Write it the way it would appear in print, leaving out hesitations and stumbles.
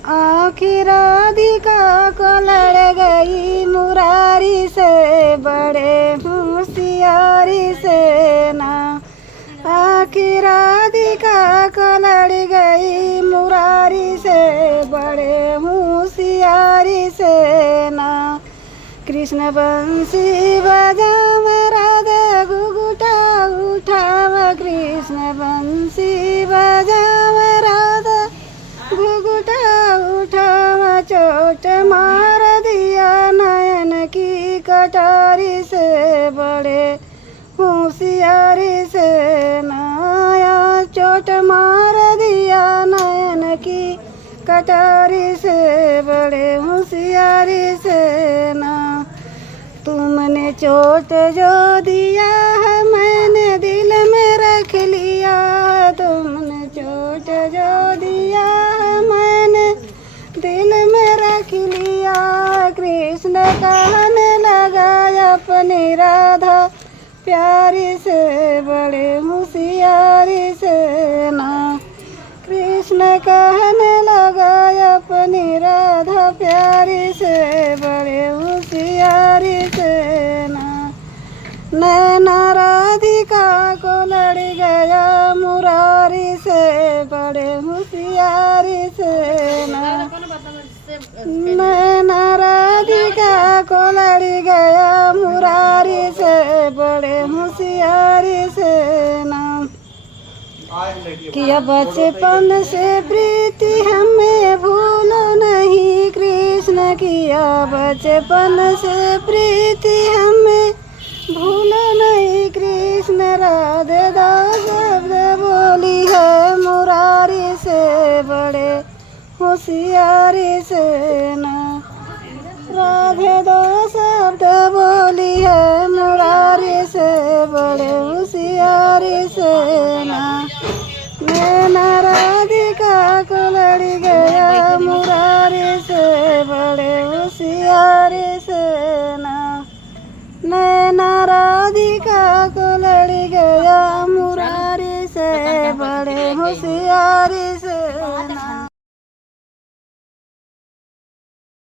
आखिर राधिका को लड़ गई मुरारी से, बड़े होशियारी से ना। आखिर राधिका को लड़ गई मुरारी से, बड़े होशियारी से ना। कृष्ण बंसी बजाव राधा घुघुटा उठाव, कृष्ण बंसी बजाव राधा घुघुटा उठाव। चोट मार दिया नयन की कटारी से, बड़े होशियारी से नया। चोट मार दिया नयन की कटारी से, बड़े होशियारी से ना। तुमने चोट जो दिया है मैंने दिल में रख लिया, तुमने चोट जो दिया है मैंने दिल में रख लिया। कृष्ण कहने लगा अपनी राधा प्यारी से, बड़े होशियारी से ना। कृष्ण कहने लगा अपनी राधा प्यारी से, बड़े होशियारी से ना। नैना राधिका को लड़ गया मुरारी से, बड़े होशियारी से ना। नैना राधिका को लड़ गया मुरारी से, बड़े होशियारी से ना। किया बचपन से प्रीति हमें भूलो नहीं, कृष्ण किया बचपन से प्रीति हमें भूलो नहीं। कृष्ण राधे दास शब्द बोली है मुरारी से, बड़े होशियारी से ना। राधे दास शब्द बोली है मुरारी से, बड़े होशियारी से ना। नैना राधिका को लड़ गया मुरारी से, बड़े होशियारी से ना। नैना राधिका को लड़ गया मुरारी से, बड़े होशियारी से।